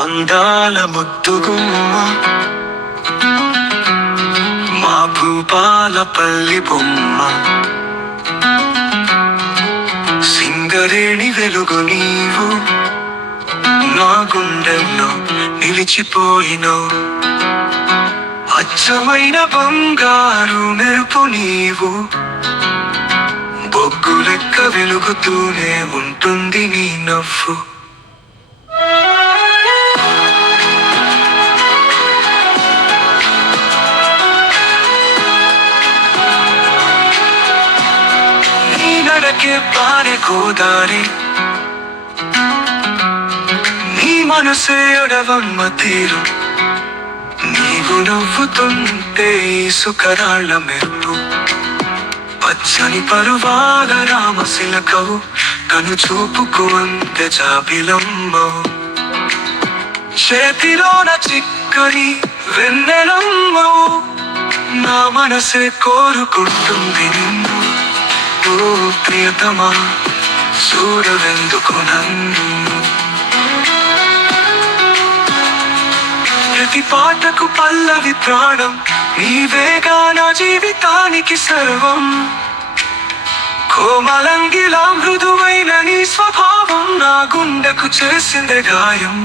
అందాల ముద్దుగుమ్మ మా భూపాలపల్లి బొమ్మ సింగరేణి వెలుగు నీవు నా గుండెల్లో నిలిచిపోయినవు అచ్చమైన బంగారు మెరుపు నీవు బొగ్గు లెక్క వెలుగుతూనే ఉంటుంది నీ నవ్వు నీ నడకే పారే గోదారి నీ మనసే అడవమ్మ తీరు నీవు నవ్వుతుంటే సుకరాళ్ళ మెరుపు పచ్చని పరువాల రామశిలకవు కను చూపుకు అంతే జాబిలమ్మవు చేతిలోన చిక్కని వెన్నెలమ్మవు నా మనసే కోరుకుంటుంది నిన్ను ఓ ప్రియతమా చూడవెందుకు నన్ను ప్రతి పాటకు పల్లవి ప్రాణం నీవేగా నా జీవితానికి సర్వం కోమలంగిలా మృదువైన నీ స్వభావం నా గుండెకు చేసిందే గాయం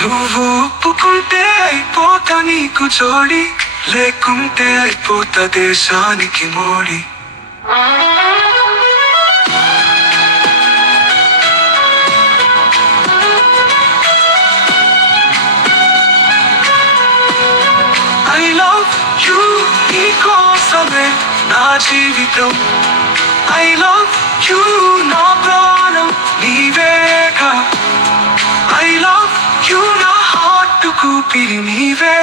నువ్వు ఒప్పుకుంటే అయిపోతా నీకు జోడి లేకుంటే అయిపోతా దేశానికి మోడి I love you నీకోసమే నా జీవితం I love you నా ప్రాణం నీవేగా I love you నా హార్ట్ కు పిలి నీవే